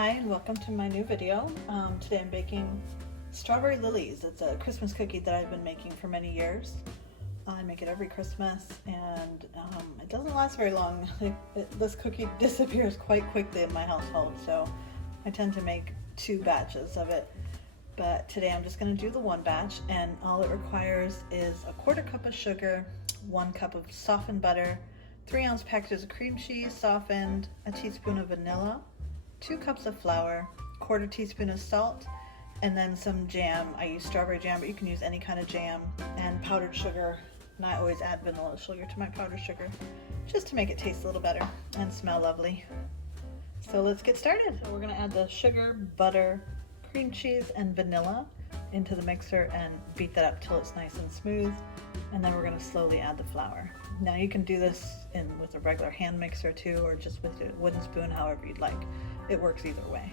Hi and welcome to my new video. Today I'm baking strawberry lilies. It's a Christmas cookie that I've been making for many years. I make it every Christmas and it doesn't last very long. This cookie disappears quite quickly in my household, so I tend to make 2 batches of it. But today I'm just going to do the 1 batch, and all it requires is a 1/4 cup of sugar, 1 cup of softened butter, 3-ounce packages of cream cheese softened, a teaspoon of vanilla, 2 cups of flour, 1/4 teaspoon of salt, and then some jam. I use strawberry jam, but you can use any kind of jam, and powdered sugar. And I always add vanilla sugar to my powdered sugar just to make it taste a little better and smell lovely. So let's get started. So we're going to add the sugar, butter, cream cheese, and vanilla into the mixer and beat that up till it's nice and smooth. And then we're going to slowly add the flour. Now you can do this with a regular hand mixer too, or just with a wooden spoon, however you'd like. It works either way.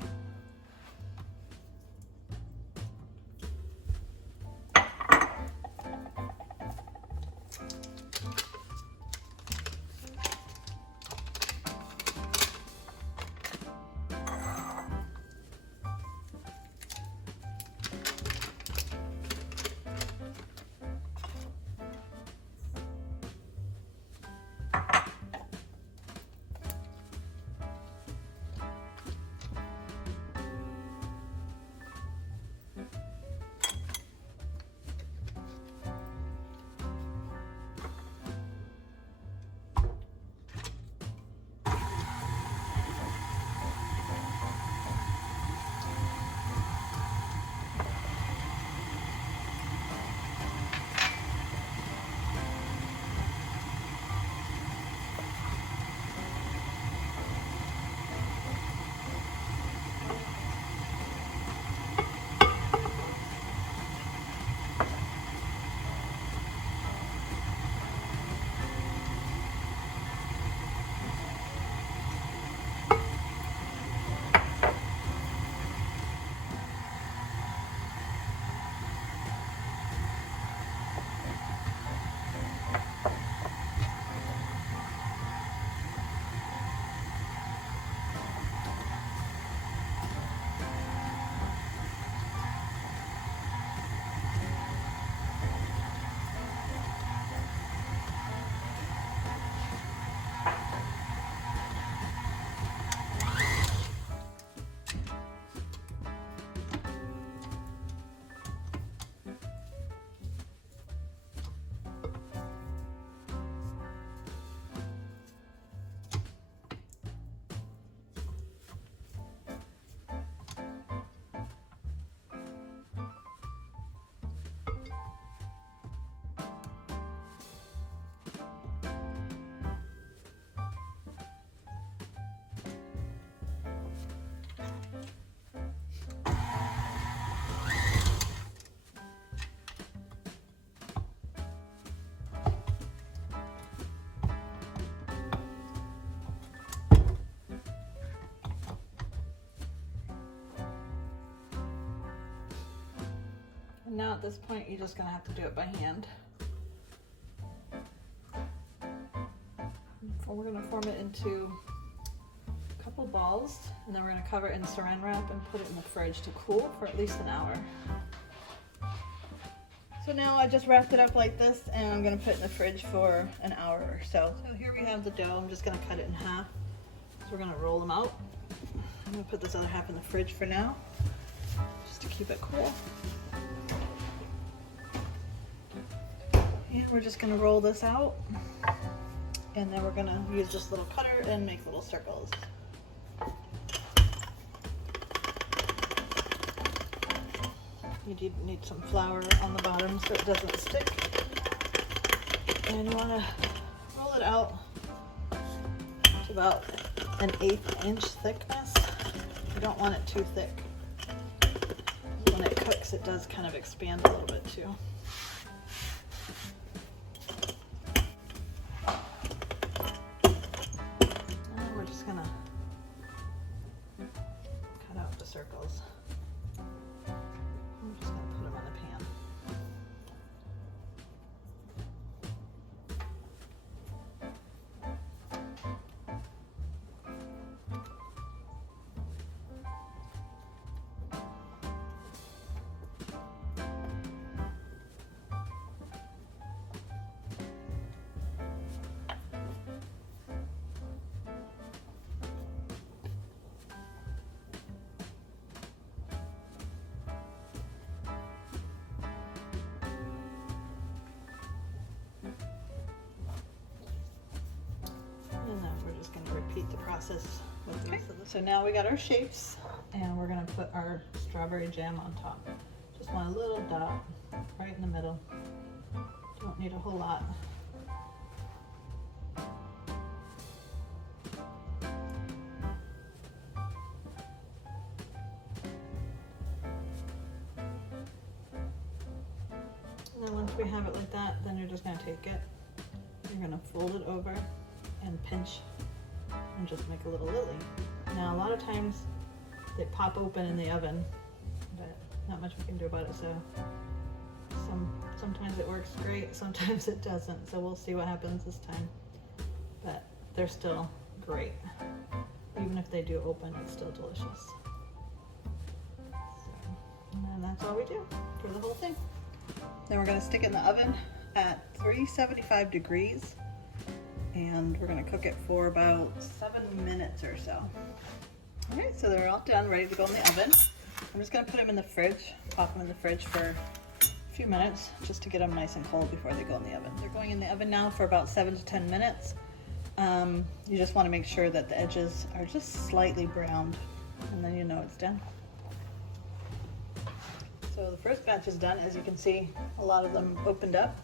And now at this point, you're just going to have to do it by hand. We're going to form it into a couple balls, and then we're going to cover it in saran wrap and put it in the fridge to cool for at least an hour. So now I just wrapped it up like this, and I'm going to put it in the fridge for an hour or so. So here we have the dough. I'm just going to cut it in half. So we're going to roll them out. I'm going to put this other half in the fridge for now, just to keep it cool. And we're just going to roll this out, and then we're going to use this little cutter and make little circles. You need some flour on the bottom so it doesn't stick, and you want to roll it out to about an 1/8 inch thickness. You don't want it too thick. When it cooks, it does kind of expand a little bit too. Circles. I'm just going to put them on the pan. repeat the process with the rest of this. So now we got our shapes, and we're gonna put our strawberry jam on top. Just want a little dot right in the middle. Don't need a whole lot. And then once we have it like that, then you're just gonna take it, you're gonna fold it over and pinch and just make a little lily. Now a lot of times they pop open in the oven, but not much we can do about it. So sometimes it works great, sometimes it doesn't. So we'll see what happens this time. But they're still great. Even if they do open, it's still delicious. So, and that's all we do for the whole thing. Then we're gonna stick it in the oven at 375 degrees. And we're gonna cook it for about 7 minutes or so. All right, so they're all done, ready to go in the oven. I'm just gonna put them in the fridge, pop them in the fridge for a few minutes, just to get them nice and cold before they go in the oven. They're going in the oven now for about 7 to 10 minutes. You just wanna make sure that the edges are just slightly browned, and then you know it's done. So the first batch is done. As you can see, a lot of them opened up.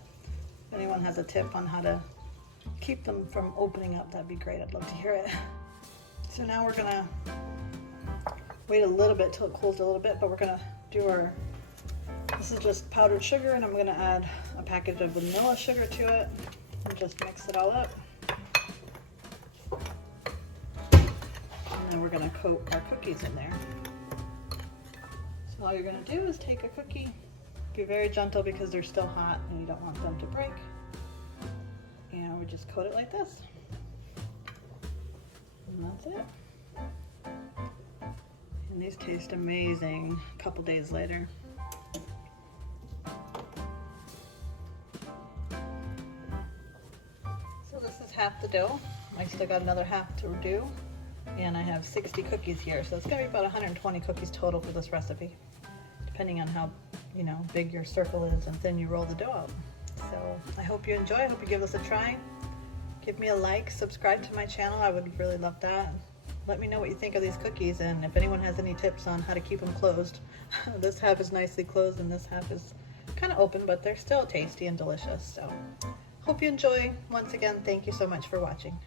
If anyone has a tip on how to keep them from opening up, that'd be great. I'd love to hear it. So now we're gonna wait a little bit till it cools a little bit, but we're gonna do this is just powdered sugar, and I'm gonna add a package of vanilla sugar to it and just mix it all up. And then we're gonna coat our cookies in there. So all you're gonna do is take a cookie, be very gentle because they're still hot and you don't want them to break. And we just coat it like this. And that's it. And these taste amazing a couple days later. So this is half the dough. I still got another half to do. And I have 60 cookies here. So it's gonna be about 120 cookies total for this recipe, depending on how big your circle is and thin you roll the dough out. So I hope you enjoy. I hope you give this a try. Give me a like, subscribe to my channel. I would really love that. Let me know what you think of these cookies, and if anyone has any tips on how to keep them closed. This half is nicely closed and this half is kind of open, but they're still tasty and delicious. So hope you enjoy. Once again, thank you so much for watching.